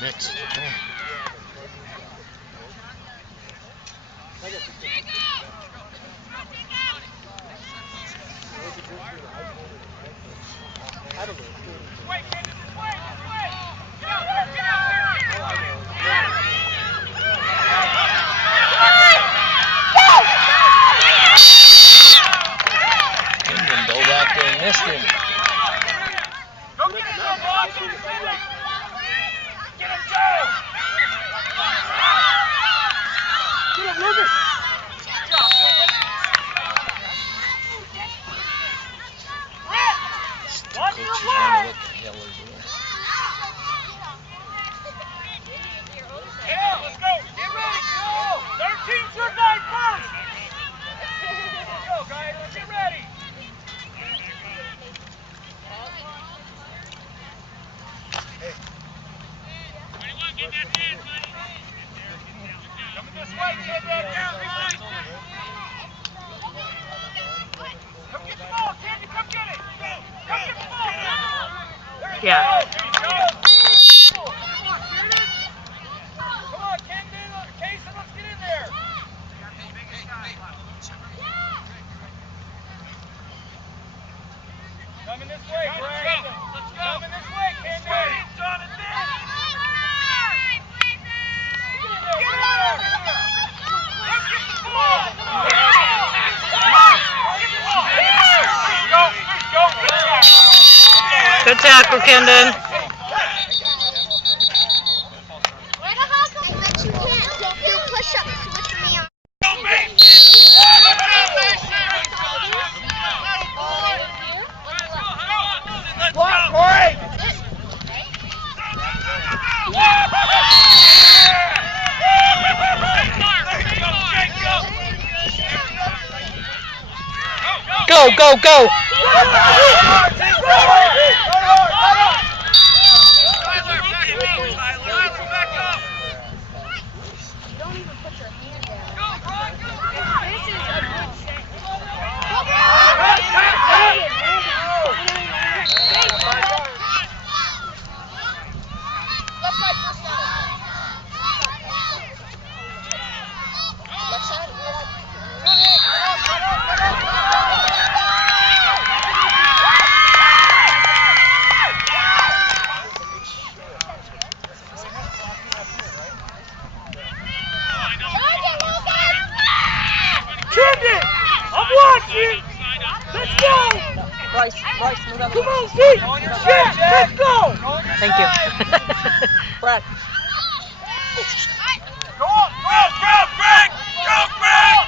Next. England dove out there and missed him. Yeah. Coming this way, Greg. Let's go. Coming this way, Candy. Jonathan. Good tackle, Kendon. Go, go, go! Let's go! Bryce, move out. Come on, Steve! Shit, let's go! Thank you. Brad. Go on, go, Greg! Go, Greg!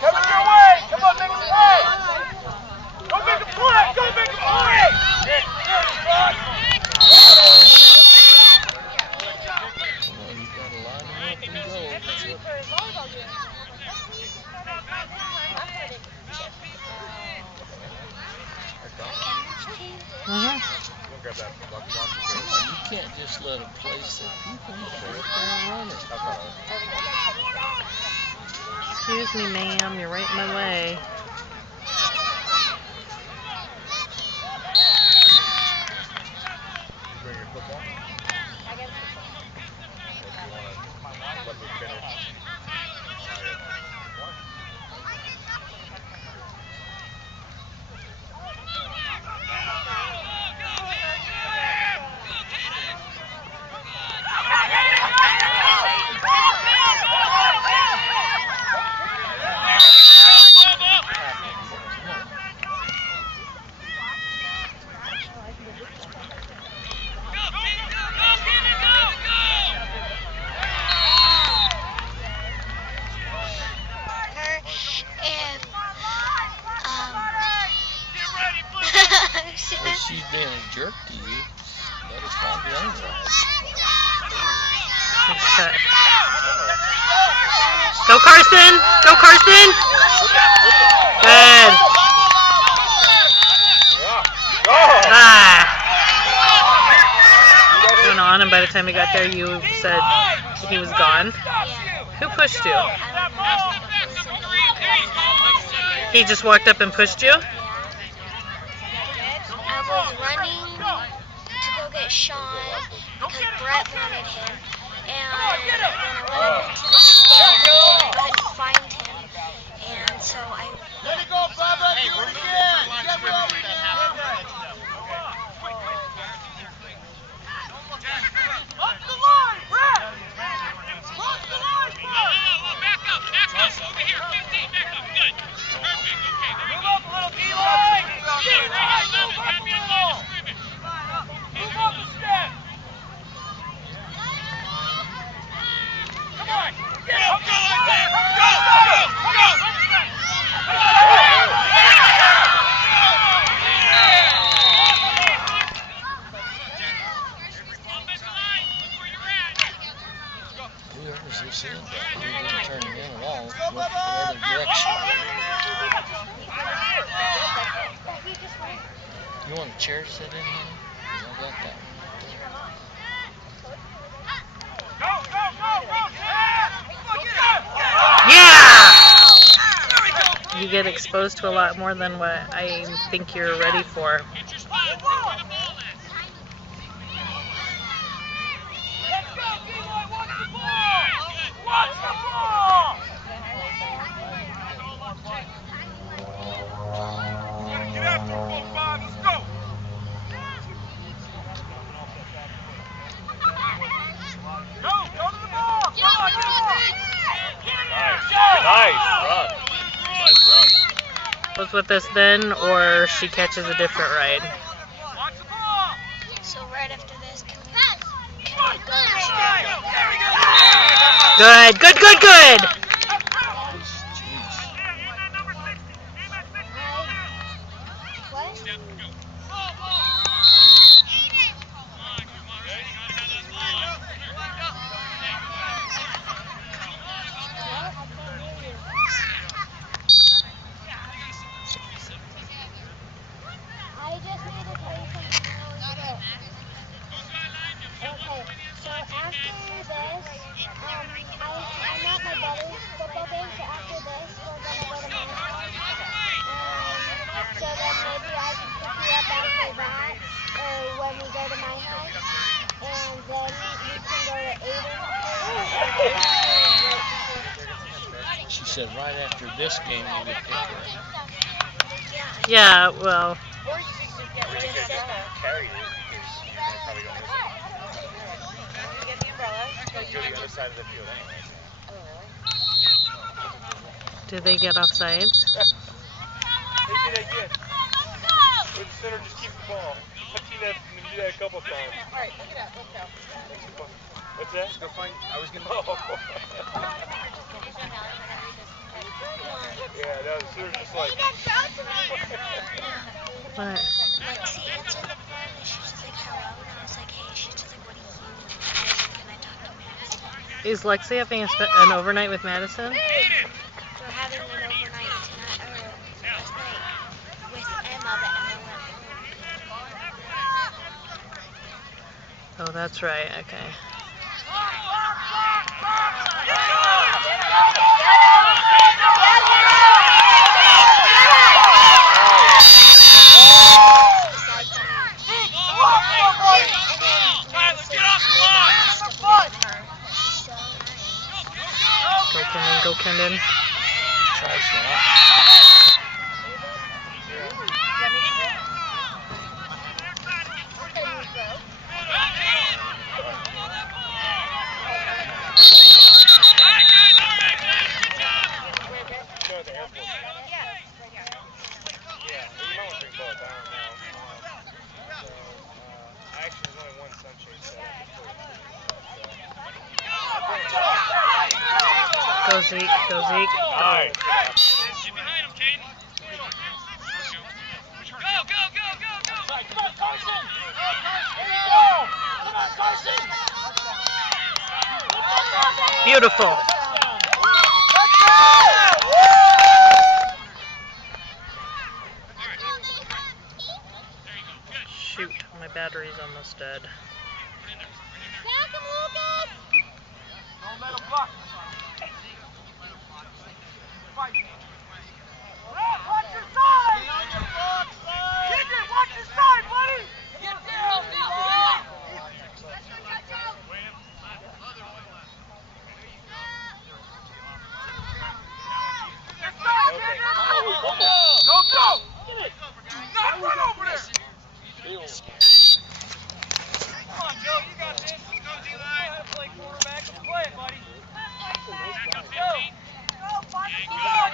Coming your way! Come on, make a play! Go make a play! Go make a play! You can't just let them place their people. You go up there and run it. Excuse me, ma'am. You're right in my way. Bring your football? I guess. If you want to let me finish. If she's being a jerk to you, let her find the other one. Go, Carson! Go, Carson! Good. the time he got there, you said he was gone. Who pushed you? He just walked up and pushed you? I was running to go get Sean because Brett wanted him, and when I went up into the stand, I couldn't find him, and so I... Let it go, Bubba! Do it again! Get ready now! Up the line, Brett! Cross the line, Brett! Back up, over here, 15, back up, good. Perfect, okay, there you Move go. up a little, Eli! Move up a little. Move up a step! Come on! Get up! Go, go! Whoever's this in, he didn't turn him in at all. Look the other direction. You want a chair to sit in here? 'Cause I got that one. Yeah! You get exposed to a lot more than what I think you're ready for. Watch the ball! Get after him, 4-5. Let's go! Go to the ball! Come on, get it! Nice run. Nice run. Was with us then, or she catches a different ride? Watch the ball! So right after this, can we go? There we go! Good, good, good, good! What? I just need to tell you something really quick. Okay, so after this, I'm at my brother's football game, so after this, we're gonna go to my house. So then maybe I can pick you up after that, or when we go to my house, and then you can go to Aiden's. She said right after this game you would pick her. Yeah, well, Carry it because you're probably going to go to the other side of the field anyway. did they get offsides? They did again. But the center just keeps the ball. I've seen that do that a couple times. Alright, look it up. Let's go. What's that? Let's go find. I was gonna. Yeah, that was sort of just like. What? Lexi answered the phone and she was just like, hello, and I was like, hey, she's just like, what are you doing? And I was like, can I talk to Madison? Is Lexi having an overnight with Madison? We're having an overnight tonight, or last night, with Emma, but Emma went home. Oh, that's right, okay. Go, Kendon. Tries that. Go Zeke, go Zeke. Nice. Get behind him, Caden. Go, go, go, go, go. Come on, Carson! There you go! Come on, Carson! Beautiful. Shoot, my battery's almost dead. Yeah, Watch your side! Kicker, watch your side, buddy! Get down, D-line! Your side, kicker! Go, go! Not run over there! Come on, Joe, you got this. Let's go, D-line. Play quarterback. Play it, buddy. Go. Go,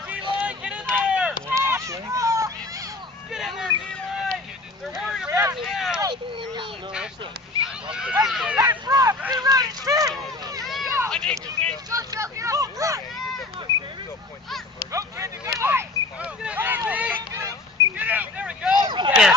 D-line, get in there! Get in there, D-line! They're worried about you! Hey, Brock, be ready, shoot! I need to leave. Go, Kenny, go! Get in there, D! Get out! There we go! Yes.